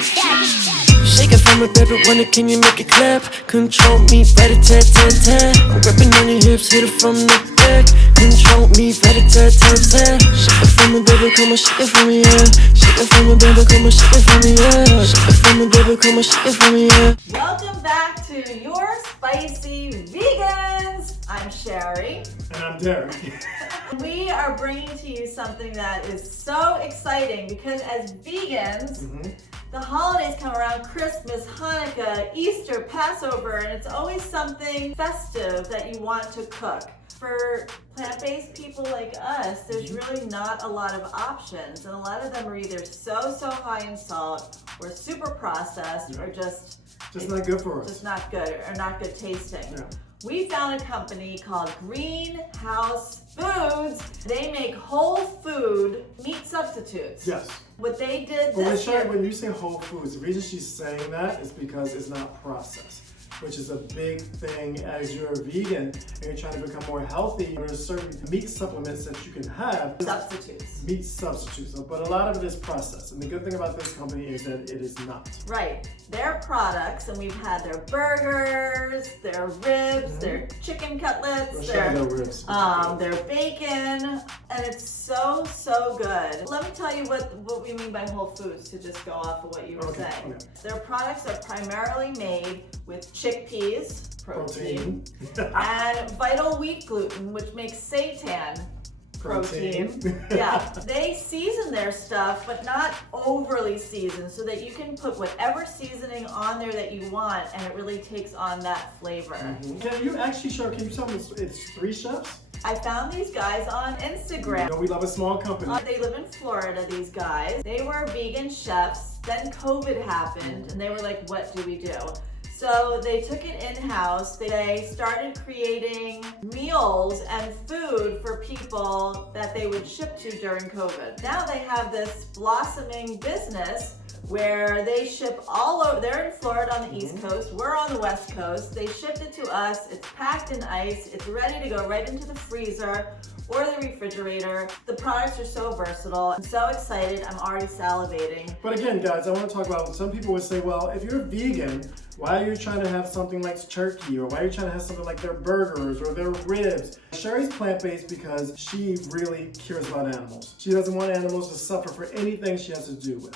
Shake it from a baby, wonder can you make it clap? Control me, rat-a-tat-tat-tat. I'm grabbing on your hips, hit it from the back. Control me, rat-a-tat-tat-tat. Shake it from a baby, come on, shake it for me, yeah. Shake it from a baby, come on, shake it for me, yeah. Shake it from a baby, come on, shake it for me, yeah. Welcome back to Your Spicy Vegans. I'm Sheri. And I'm Derek. We are bringing to you something that is so exciting because as vegans, the holidays come around, Christmas, Hanukkah, Easter, Passover, and it's always something festive that you want to cook. For plant-based people like us, there's really not a lot of options, and a lot of them are either so high in salt or super processed or just not good for us. Just not good or not good tasting. Yeah. We found a company called Greenhouse Foods. They make whole food meat substitutes. Yes. What they did But this year. when you say whole foods, the reason she's saying that is because it's not processed, which is a big thing as you're a vegan and you're trying to become more healthy. There's certain meat supplements that you can have. Substitutes. Meat substitutes, but a lot of it is processed. And the good thing about this company is that it is not. Right. Their products, and we've had their burgers, their ribs, their chicken cutlets, their bacon, and it's so good. Let me tell you what we mean by whole foods to just go off of what you were saying. Okay. Their products are primarily made with chickpeas, protein. And vital wheat gluten, which makes seitan, protein. Yeah, they season their stuff, but not overly seasoned, so that you can put whatever seasoning on there that you want, and it really takes on that flavor. Can you tell me it's 3 chefs? I found these guys on Instagram. You know, we love a small company. They live in Florida, these guys. They were vegan chefs, then COVID happened, and they were like, what do we do? So they took it in-house. They started creating meals and food for people that they would ship to during COVID. Now they have this blossoming business where they ship all over. They're in Florida on the East Coast. We're on the West Coast. They shipped it to us. It's packed in ice. It's ready to go right into the freezer or the refrigerator. The products are so versatile. I'm so excited. I'm already salivating. But again, guys, I want to talk about, some people would say, well, if you're vegan, why are you trying to have something like turkey, or why are you trying to have something like their burgers or their ribs? Sheri's plant-based because she really cares about animals. She doesn't want animals to suffer for anything she has to do with.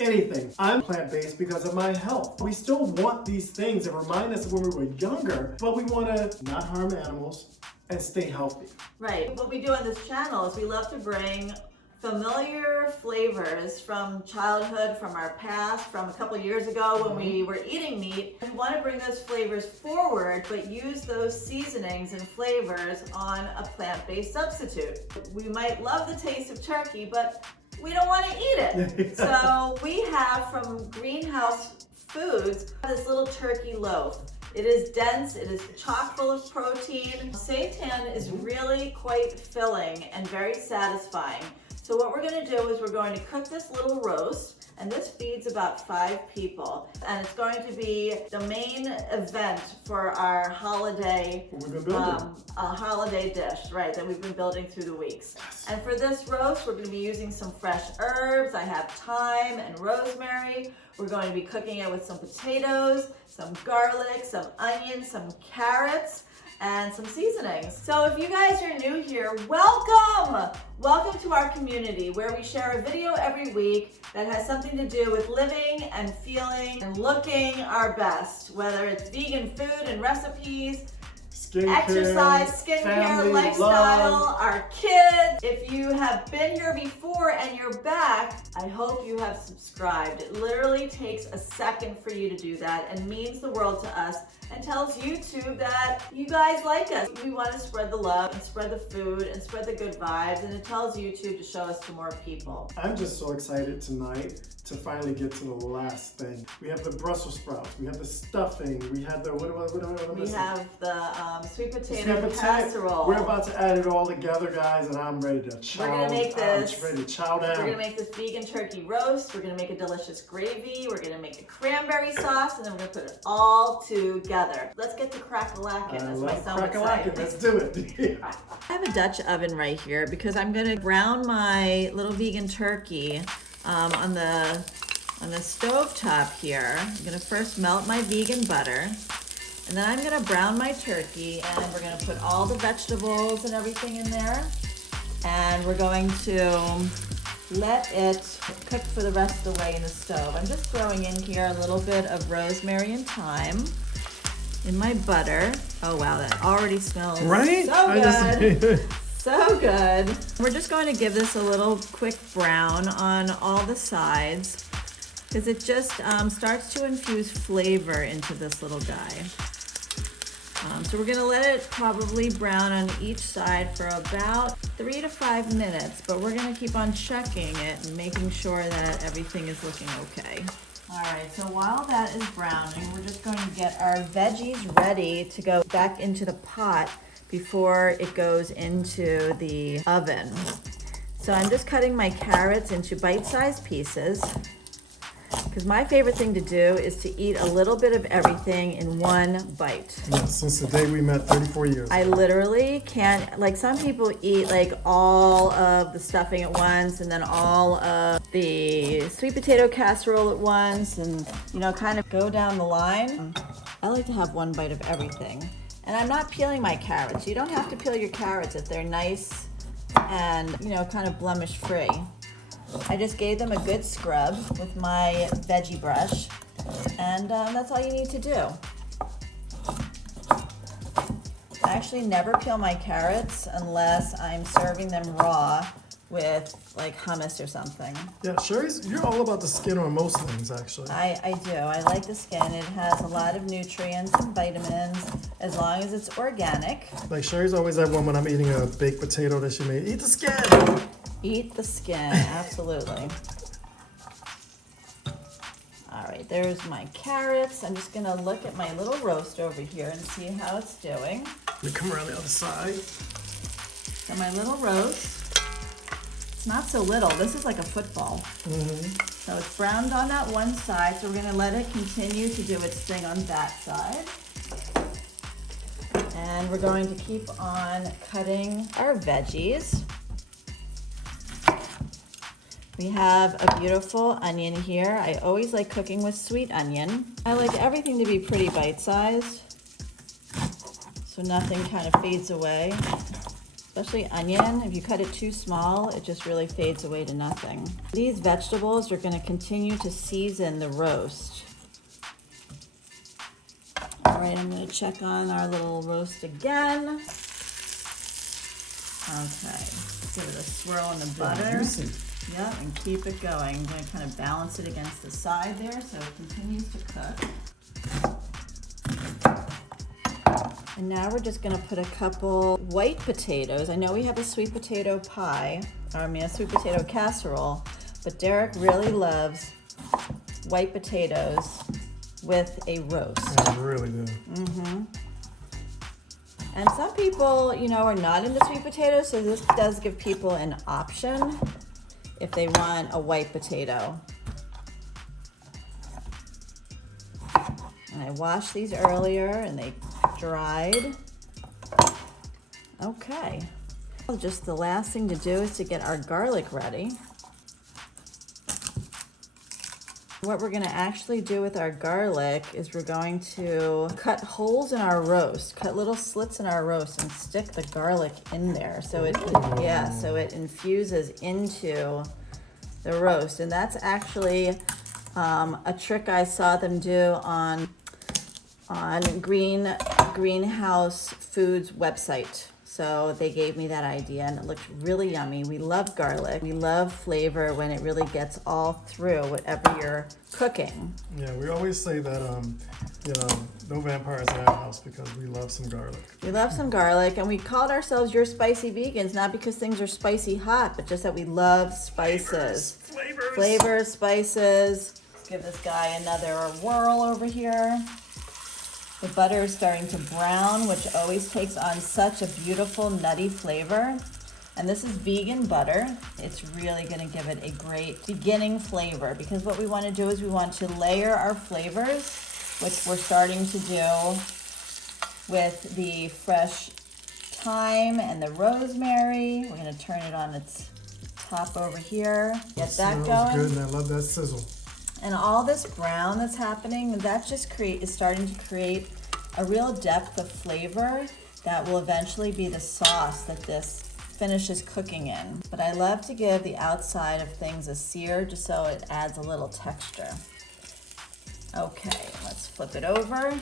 Anything. I'm plant-based because of my health. We still want these things that remind us of when we were younger, but we want to not harm animals and stay healthy. Right. What we do on this channel is we love to bring familiar flavors from childhood, from our past, from a couple years ago when we were eating meat. We want to bring those flavors forward, but use those seasonings and flavors on a plant-based substitute. We might love the taste of turkey, but we don't want to eat it. So we have from Greenhouse Foods this little turkey loaf. It is dense, it is chock full of protein. Seitan is really quite filling and very satisfying. So what we're going to do is we're going to cook this little roast, and this feeds about 5 people. And it's going to be the main event for our holiday, holiday dish, right, that we've been building through the weeks. Yes. And for this roast, we're going to be using some fresh herbs. I have thyme and rosemary. We're going to be cooking it with some potatoes, some garlic, some onions, some carrots, and some seasonings. So if you guys are new here, welcome! Welcome to our community where we share a video every week that has something to do with living and feeling and looking our best, whether it's vegan food and recipes, exercise, skincare, family, lifestyle, love. our kids. If you have been here before and you're back, I hope you have subscribed. It literally takes a second for you to do that and means the world to us and tells YouTube that you guys like us. We want to spread the love and spread the food and spread the good vibes, and it tells YouTube to show us to more people. I'm just so excited tonight to finally get to the last thing. We have the Brussels sprouts, we have the stuffing, we have the, we have the sweet potato casserole. We're about to add it all together, guys, and I'm ready to chow. We're gonna make this. I'm ready to chow down. We're gonna make this vegan turkey roast. We're gonna make a delicious gravy. We're gonna make a cranberry sauce, and then we're gonna put it all together. Let's get to crack-a-lackin', as my son would say. Let's do it. I have a Dutch oven right here because I'm gonna brown my little vegan turkey on the On the stove top here, I'm gonna first melt my vegan butter, and then I'm gonna brown my turkey, and we're gonna put all the vegetables and everything in there, and we're going to let it cook for the rest of the way in the stove. I'm just throwing in here a little bit of rosemary and thyme in my butter. Oh wow, that already smells Right? so good. So good. We're just going to give this a little quick brown on all the sides because it just starts to infuse flavor into this little guy. So we're gonna let it probably brown on each side for about 3 to 5 minutes, but we're gonna keep on checking it and making sure that everything is looking okay. All right, so while that is browning, we're just going to get our veggies ready to go back into the pot before it goes into the oven. So I'm just cutting my carrots into bite-sized pieces because my favorite thing to do is to eat a little bit of everything in one bite. Yeah, since the day we met 34 years ago. I literally can't, like some people eat like all of the stuffing at once and then all of the sweet potato casserole at once and, you know, kind of go down the line. I like to have one bite of everything. And I'm not peeling my carrots. You don't have to peel your carrots if they're nice and, you know, kind of blemish free. I just gave them a good scrub with my veggie brush, and that's all you need to do. I actually never peel my carrots unless I'm serving them raw with like hummus or something. Yeah, Sheri's, you're all about the skin on most things, actually. I do. I like the skin. It has a lot of nutrients and vitamins as long as it's organic. Like Sheri's always that one when I'm eating a baked potato that she made. Eat the skin! Eat the skin, absolutely. All right, there's my carrots. I'm just gonna look at my little roast over here and see how it's doing. We come around the other side. So my little roast, it's not so little. This is like a football. So it's browned on that one side, so we're gonna let it continue to do its thing on that side. And we're going to keep on cutting our veggies. We have a beautiful onion here. I always like cooking with sweet onion. I like everything to be pretty bite-sized, so nothing kind of fades away. Especially onion, if you cut it too small, it just really fades away to nothing. These vegetables are gonna continue to season the roast. All right, I'm gonna check on our little roast again. Okay, give it a swirl in the butter. Yep, and keep it going. I'm going to kind of balance it against the side there so it continues to cook. And now we're just going to put a couple white potatoes. I know we have a sweet potato pie, or I mean a sweet potato casserole, but Derek really loves white potatoes with a roast. I really do. And some people, you know, are not into sweet potatoes, so this does give people an option if they want a white potato. And I washed these earlier and they dried. Okay. Just the last thing to do is to get our garlic ready. What we're gonna actually do with our garlic is we're going to cut holes in our roast, cut little slits in our roast and stick the garlic in there. So it, yeah, so it infuses into the roast. And that's actually a trick I saw them do on Greenhouse Foods website. So they gave me that idea and it looked really yummy. We love garlic. We love flavor when it really gets all through whatever you're cooking. Yeah, we always say that, you know, no vampires in our house because we love some garlic. We love some garlic, and we called ourselves Your Spicy Vegans, not because things are spicy hot, but just that we love spices. Flavors, spices. Let's give this guy another whirl over here. The butter is starting to brown, which always takes on such a beautiful nutty flavor. And this is vegan butter. It's really gonna give it a great beginning flavor because what we wanna do is we want to layer our flavors, which we're starting to do with the fresh thyme and the rosemary. We're gonna turn it on its top over here. Get that going. Smells good, and I love that sizzle. And all this brown that's happening, that's just is starting to create a real depth of flavor that will eventually be the sauce that this finishes cooking in. But I love to give the outside of things a sear just so it adds a little texture. Okay, let's flip it over.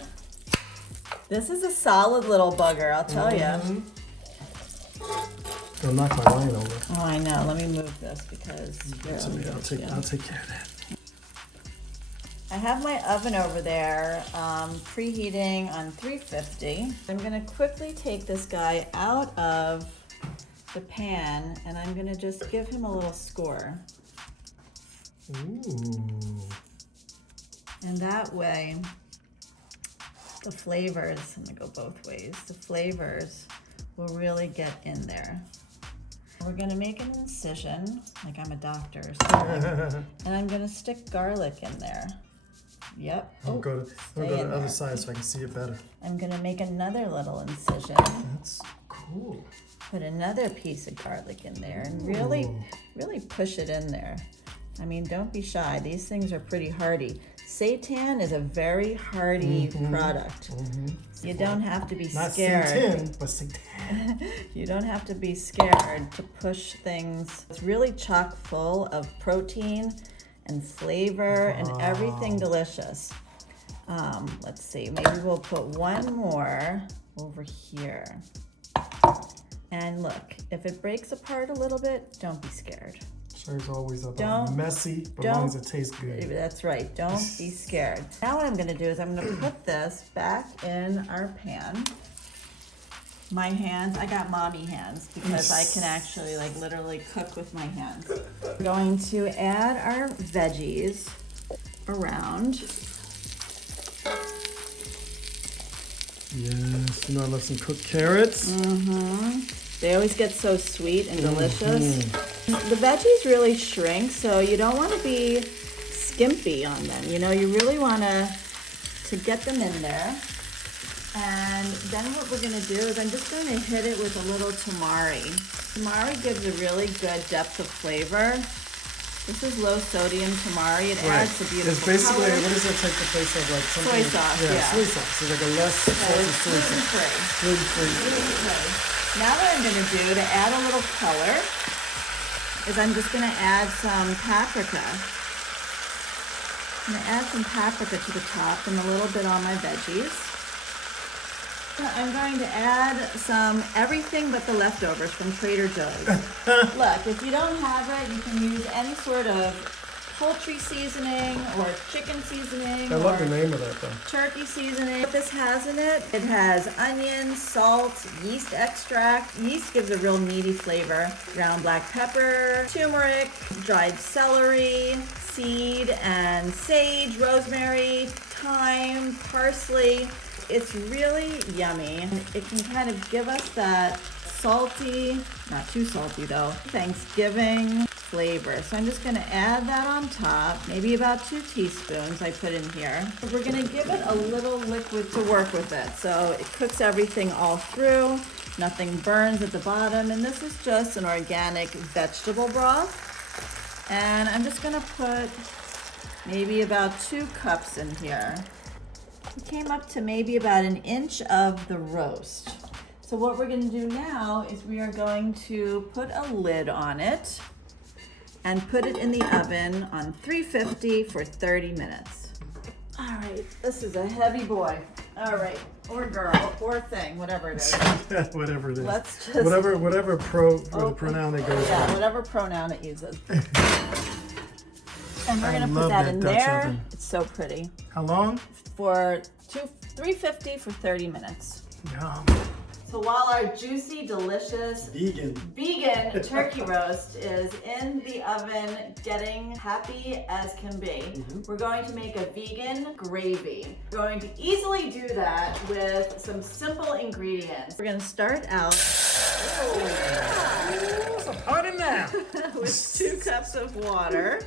This is a solid little bugger, I'll tell you. Don't knock my wine over. Oh, I know. Let me move this because I'll take care of that. I have my oven over there, preheating on 350. I'm gonna quickly take this guy out of the pan and I'm gonna just give him a little score. Ooh. And that way, the flavors, I'm gonna go both ways, the flavors will really get in there. We're gonna make an incision, like I'm a doctor or something, and I'm gonna stick garlic in there. Yep. I'll go to the other side so I can see it better. I'm gonna make another little incision. That's cool. Put another piece of garlic in there and really push it in there. I mean, don't be shy. These things are pretty hardy. Seitan is a very hardy product. You don't have to be scared. Not seitan, but seitan. You don't have to be scared to push things. It's really chock full of protein and flavor and everything delicious. Let's see, maybe we'll put one more over here. And look, if it breaks apart a little bit, don't be scared. Sheri's always about messy, but as long as it tastes good. That's right, don't be scared. Now what I'm gonna do is I'm gonna put this back in our pan. My hands, I got mommy hands because I can actually like literally cook with my hands. We're going to add our veggies around. Yes, you know I love some cooked carrots. They always get so sweet and delicious. The veggies really shrink, so you don't want to be skimpy on them. You know, you really want to get them in there. And then what we're gonna do is I'm just gonna hit it with a little tamari. Tamari gives a really good depth of flavor. This is low sodium tamari. It adds a beautiful It's basically, color. what does that take the place of like something? Soy sauce, yeah. Soy sauce. It's like a less salty soy sauce. Gluten-free. Now what I'm gonna do to add a little color is I'm just gonna add some paprika. I'm gonna add some paprika to the top and a little bit on my veggies. I'm going to add some everything but the leftovers from Trader Joe's. Look, if you don't have it, you can use any sort of poultry seasoning or chicken seasoning. I love or the name of that though. turkey seasoning. What this has in it, it has onions, salt, yeast extract. Yeast gives a real meaty flavor. Ground black pepper, turmeric, dried celery, seed and sage, rosemary, thyme, parsley. It's really yummy. It can kind of give us that salty, not too salty though, Thanksgiving flavor. So I'm just gonna add that on top, maybe about 2 teaspoons I put in here. We're gonna give it a little liquid to work with it. So it cooks everything all through, nothing burns at the bottom, and this is just an organic vegetable broth. And I'm just gonna put maybe about 2 cups in here. It came up to maybe about 1 inch of the roast. So what we're gonna do now is we are going to put a lid on it and put it in the oven on 350 for 30 minutes. All right, this is a heavy boy. All right, or girl, or thing, whatever it is. Whatever it is. Let's just... Whatever the pronoun it goes Yeah, with. whatever pronoun it uses. And we're gonna put love that that in Dutch there. oven. It's so pretty. How long? For 350 for 30 minutes. Yum. So while our juicy, delicious Vegan turkey roast is in the oven getting happy as can be, we're going to make a vegan gravy. We're going to easily do that with some simple ingredients. We're gonna start out with 2 cups of water.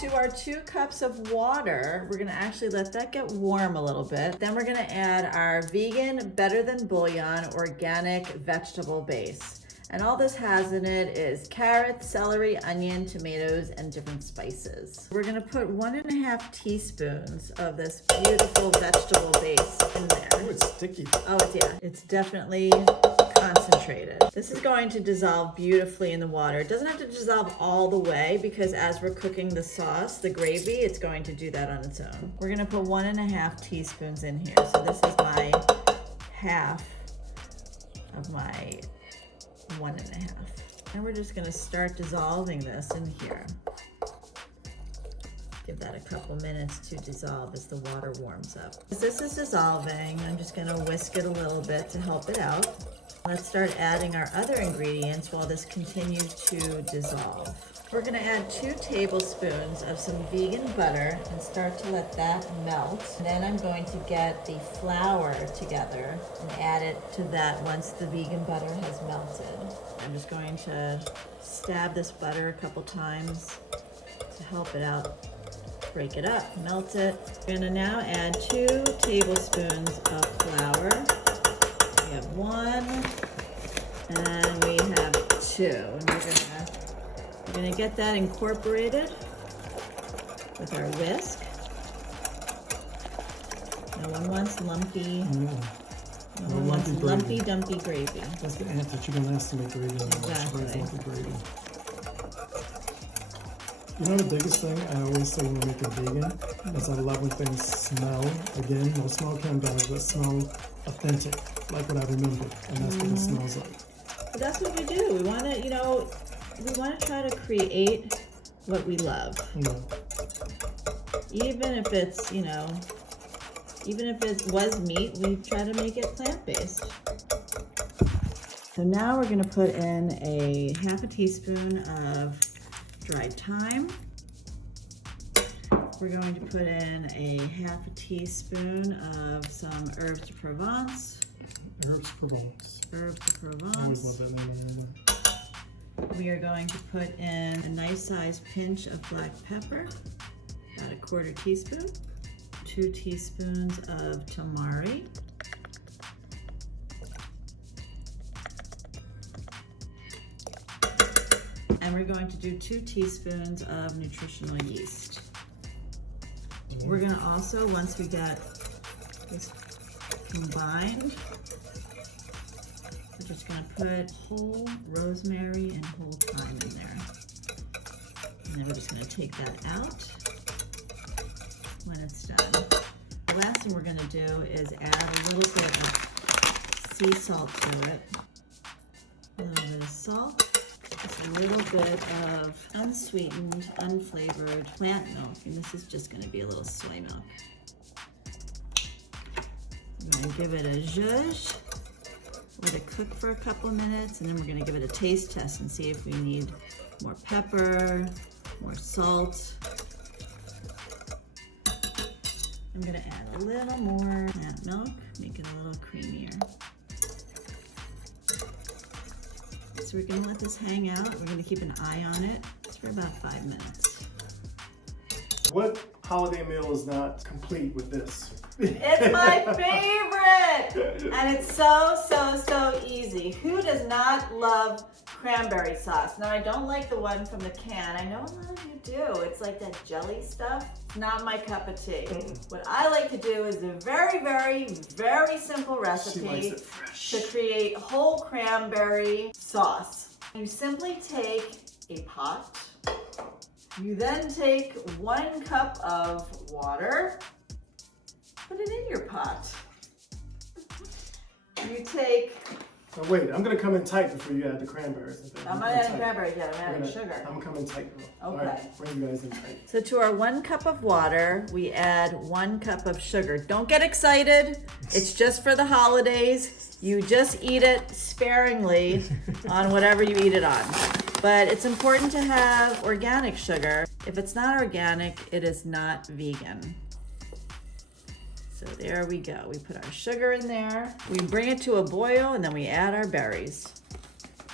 To our 2 cups of water, we're gonna actually let that get warm a little bit. Then we're gonna add our vegan, better than bouillon, organic vegetable base. And all this has in it is carrots, celery, onion, tomatoes, and different spices. We're gonna put 1.5 teaspoons of this beautiful vegetable base in there. Oh, it's sticky. Oh, it's definitely concentrated. This is going to dissolve beautifully in the water. It doesn't have to dissolve all the way because as we're cooking the sauce, the gravy, it's going to do that on its own. We're gonna put 1.5 teaspoons in here. So this is my half of my 1.5. And we're just gonna start dissolving this in here. Give that a couple minutes to dissolve as the water warms up. As this is dissolving, I'm just gonna whisk it a little bit to help it out. Let's start adding our other ingredients while this continues to dissolve. We're gonna add 2 tablespoons of some vegan butter and start to let that melt. And then I'm going to get the flour together and add it to that once the vegan butter has melted. I'm just going to stab this butter a couple times to help it out. Break it up, melt it. We're gonna now add 2 tablespoons of flour. We have 1 and we have 2. And we're gonna get that incorporated with our whisk. No one wants lumpy. No one wants lumpy dumpy gravy. That's the anti-chicken last to make gravy. Exactly. Gravy. You know the biggest thing I always say when we make it vegan is I love when things smell, again, no smell canned dogs, but smell authentic, like what I remember, and that's what it smells like. But that's what we do. We want to, we want to try to create what we love. Yeah. Even if it's, even if it was meat, we try to make it plant-based. So now we're going to put in a half a teaspoon of dried thyme. We're going to put in a half a teaspoon of some herbes de Provence. Herbes Provence. Herbes de I always Provence. love that name. We are going to put in a nice sized pinch of black pepper, about 1/4 teaspoon, 2 teaspoons of tamari, and we're going to do 2 teaspoons of nutritional yeast. We're going to also, once we get this combined, we're just going to put whole rosemary and whole thyme in there. And then we're just going to take that out when it's done. The last thing we're going to do is add a little bit of sea salt to it. A little bit of salt. Just a little bit of unsweetened, unflavored plant milk, and this is just going to be a little soy milk. I'm going to give it a zhuzh, let it cook for a couple minutes, and then we're going to give it a taste test and see if we need more pepper, more salt. I'm going to add a little more plant milk, make it a little creamier. So we're going to let this hang out. We're going to keep an eye on it just for about 5 minutes. What holiday meal is not complete with this? It's my favorite! And it's so easy. Who does not love cranberry sauce? Now, I don't like the one from the can. I know a lot of you do. It's like that jelly stuff. Not my cup of tea. What I like to do is a very simple recipe to create whole cranberry sauce. You simply take a pot. You then take 1 cup of water. Put it in your pot. You take... Oh, wait, I'm going to come in tight before you add the cranberries. I'm not adding cranberries yet, I'm adding sugar. I'm coming tight. Okay. All right, bring you guys in tight. So to our 1 cup of water, we add 1 cup of sugar. Don't get excited. It's just for the holidays. You just eat it sparingly on whatever you eat it on. But it's important to have organic sugar. If it's not organic, it is not vegan. So there we go. We put our sugar in there. We bring it to a boil and then we add our berries.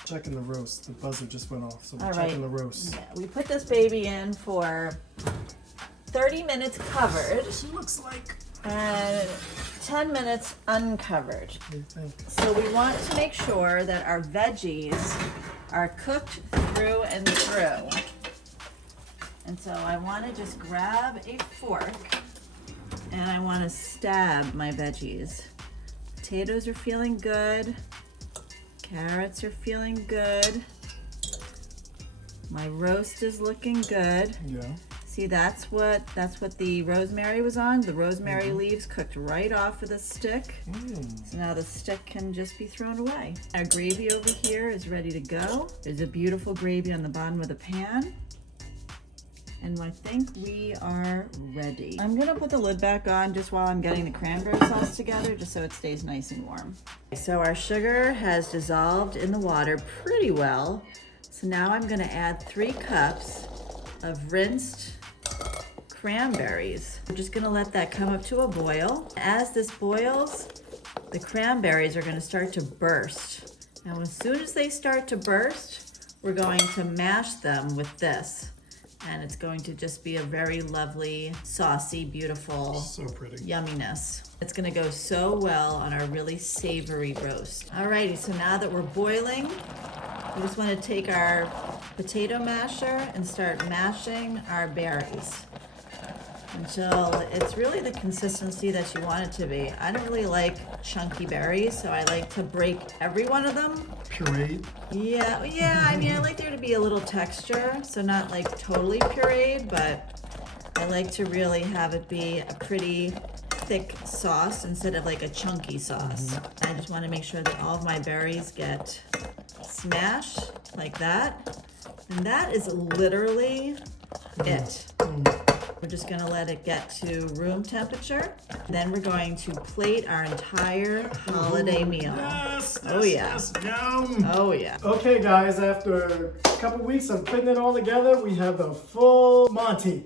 Checking the roast. The buzzer just went off, so we're All checking right. the roast. Yeah, we put this baby in for 30 minutes covered. She looks like... And 10 minutes uncovered. So we want to make sure that our veggies are cooked through and through. And so I want to just grab a fork and I want to stab my veggies. Potatoes are feeling good. Carrots are feeling good. My roast is looking good. Yeah. See, that's what the rosemary was on. The rosemary leaves cooked right off of the stick. So now the stick can just be thrown away. Our gravy over here is ready to go. There's a beautiful gravy on the bottom of the pan. And I think we are ready. I'm gonna put the lid back on just while I'm getting the cranberry sauce together, just so it stays nice and warm. So our sugar has dissolved in the water pretty well. So now I'm gonna add 3 cups of rinsed cranberries. I'm just gonna let that come up to a boil. As this boils, the cranberries are gonna start to burst. Now, as soon as they start to burst, we're going to mash them with this. And it's going to just be a very lovely, saucy, beautiful, So pretty. yumminess. It's gonna go so well on our really savory roast. Alrighty, so now that we're boiling, we just wanna take our potato masher and start mashing our berries until it's really the consistency that you want it to be. I don't really like chunky berries, so I like to break every one of them. Pureed. Yeah, I mean, I like there to be a little texture, so not like totally pureed, but I like to really have it be a pretty thick sauce instead of like a chunky sauce. I just want to make sure that all of my berries get smashed like that. And that is literally it. We're just gonna let it get to room temperature. Then we're going to plate our entire holiday meal. Yes, Oh yeah. yes, yum. Oh yeah. Okay, guys, after a couple weeks of putting it all together, we have the full Monty.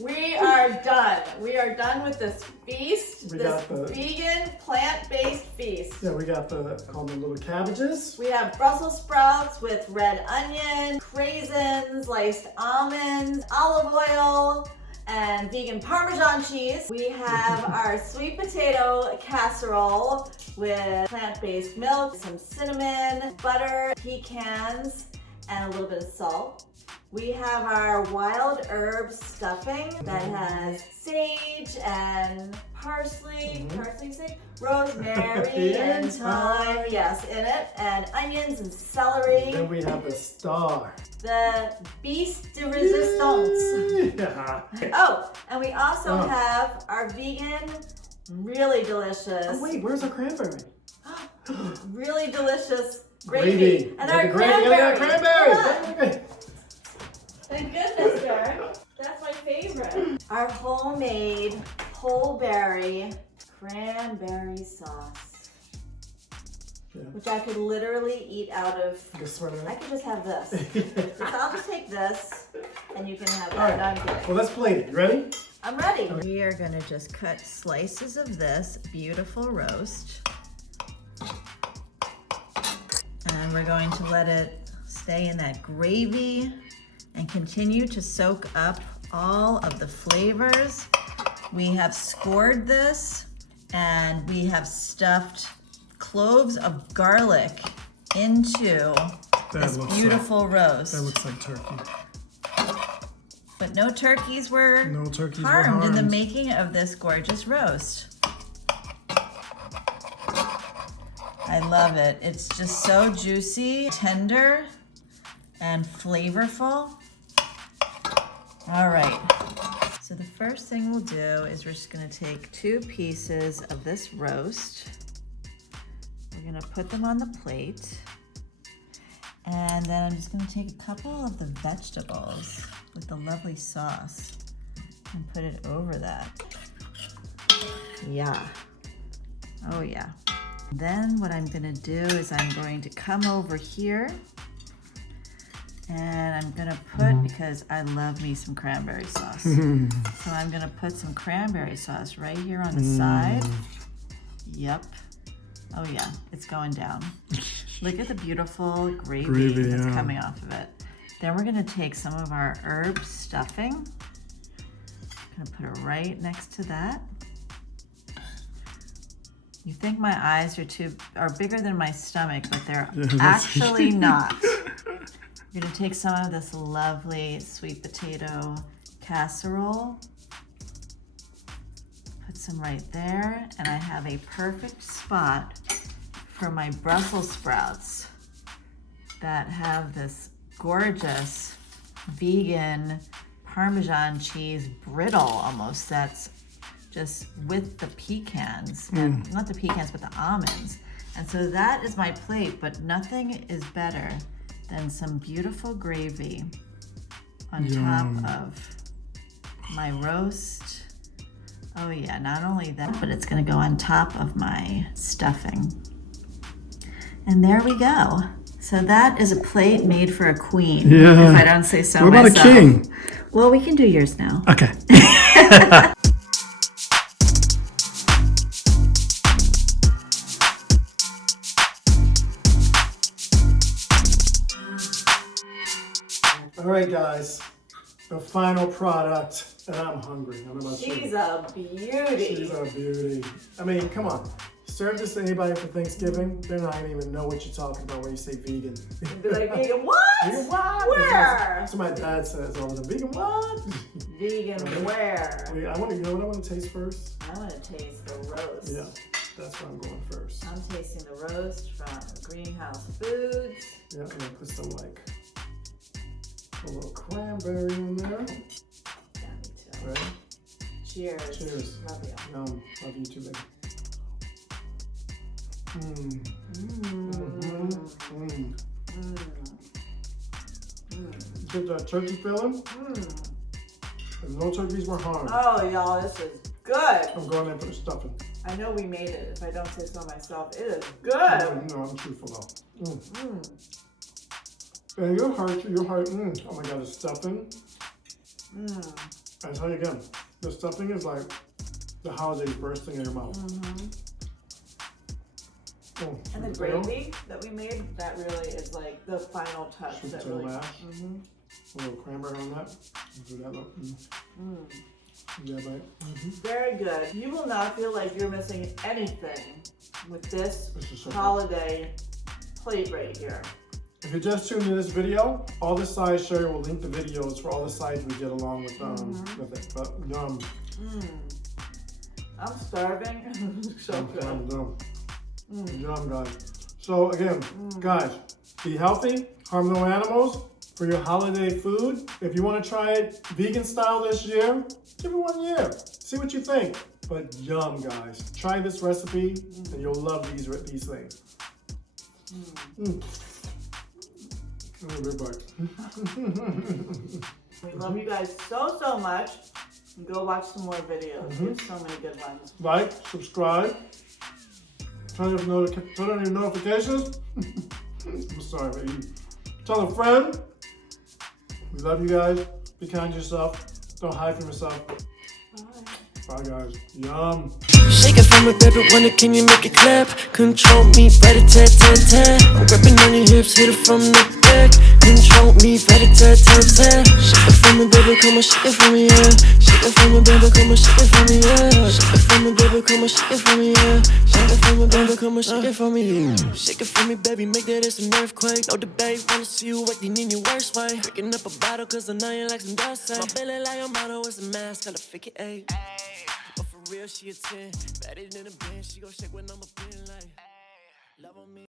We are done. We are done with this feast, We this got the- vegan, plant-based feast. Yeah, we got called the little cabbages. We have Brussels sprouts with red onion, craisins, sliced almonds, olive oil, and vegan Parmesan cheese. We have our sweet potato casserole with plant-based milk, some cinnamon, butter, pecans, and a little bit of salt. We have our wild herb stuffing that has sage and parsley, rosemary and thyme, yes, in it, and onions and celery. Then we have the star. The beast de resistance. Yeah. Oh, and we also have our vegan, really delicious, Oh, wait, where's our cranberry? really delicious gravy. And Yeah, our the gravy. Look at cranberry. that cranberry. Thank goodness, Derek. That's my favorite. Our homemade whole berry cranberry sauce, which I could literally eat out of. I could just have this. So I'll just take this, and you can have that. All right. I'm kidding. Well, let's plate it. You ready? I'm ready. We are gonna just cut slices of this beautiful roast. And we're going to let it stay in that gravy and continue to soak up all of the flavors. We have scored this and we have stuffed cloves of garlic into this beautiful roast. That looks like turkey. But no turkeys were harmed in the making of this gorgeous roast. I love it. It's just so juicy, tender, and flavorful. All right, so the first thing we'll do is we're just gonna take 2 pieces of this roast. We're gonna put them on the plate. And then I'm just gonna take a couple of the vegetables with the lovely sauce and put it over that. Yeah, oh yeah. Then what I'm gonna do is I'm going to come over here and I'm gonna put, because I love me some cranberry sauce. So I'm gonna put some cranberry sauce right here on the side. Yep. Oh yeah, it's going down. Look at the beautiful gravy that's coming off of it. Then we're gonna take some of our herb stuffing. I'm gonna put it right next to that. You think my eyes are bigger than my stomach, but they're actually not. We're gonna take some of this lovely sweet potato casserole, put some right there, and I have a perfect spot for my Brussels sprouts that have this gorgeous vegan Parmesan cheese brittle almost that's just with the pecans, and not the pecans, but the almonds. And so that is my plate, but nothing is better than some beautiful gravy on top of my roast. Oh yeah, not only that, but it's gonna go on top of my stuffing. And there we go. So that is a plate made for a queen, if I don't say so myself. What about a king? Well, we can do yours now. Okay. All right, guys, the final product, and I'm hungry. I don't know about you. She's a beauty. She's a beauty. I mean, come on. Serve this to anybody for Thanksgiving, they're not gonna even know what you're talking about when you say vegan. Be like, vegan what? Vegan what? Where? That's what my dad says all the time. Vegan what? Vegan where? You know what I want to taste first? I want to taste the roast. Yeah, that's where I'm going first. I'm tasting the roast from Greenhouse Foods. Yeah, I'm gonna put some a little cranberry in there. Yeah, me too. Right? Cheers. Cheers. Love you. Yum. Love you too, baby. Get that turkey filling? And no turkeys were harmed. Oh, y'all, this is good. I'm going there for the stuffing. I know we made it. If I don't say so myself, it is good. No, I'm truthful though. And your heart, oh my God, the stuffing. I tell you again, the stuffing is like the holidays bursting in your mouth. And the gravy that we made, that really is like the final touch. Sweet That potato really. mash. A little cranberry on that. Do that look. Yeah, right. Very good. You will not feel like you're missing anything with this So holiday plate right here. if you just tuned in this video, all the sides, Sheri will link the videos for all the sides we did along with it. But yum. I'm starving. So good. Yum, guys. So again, guys, be healthy, harm no animals for your holiday food. If you want to try it vegan style this year, give it 1 year. See what you think. But yum, guys. Try this recipe and you'll love these things. Good bite. We love you guys so much. Go watch some more videos. There's so many good ones. Like, subscribe, turn on your notifications. I'm sorry, baby. Tell a friend. We love you guys. Be kind to yourself. Don't hide from yourself. Bye, guys. Yum. Shake it for me, baby, when it can you make it clap? Control me, rat-a-tat-tat-tat. I'm grabbing on your hips, hit it from the back. Control me, rat-a-tat-tat-tat. Shake it for me, baby, come on, shake it for me, yeah. Shake it for me, baby, come on, shake it for me, yeah. Shake it for me, baby, come on, shake it for me, yeah. Shake it for me, baby, come on, shake it for me, yeah. Shake it for me, baby, make that ass an earthquake. No debate, wanna see you acting in your worst way. Picking up a bottle, cause I know you like some dust. My belly like a model, it's a mask, tell her fake it, ayy. But for real, she a 10. Better than a bench, she gon' shake when I'm up in like. Love on me.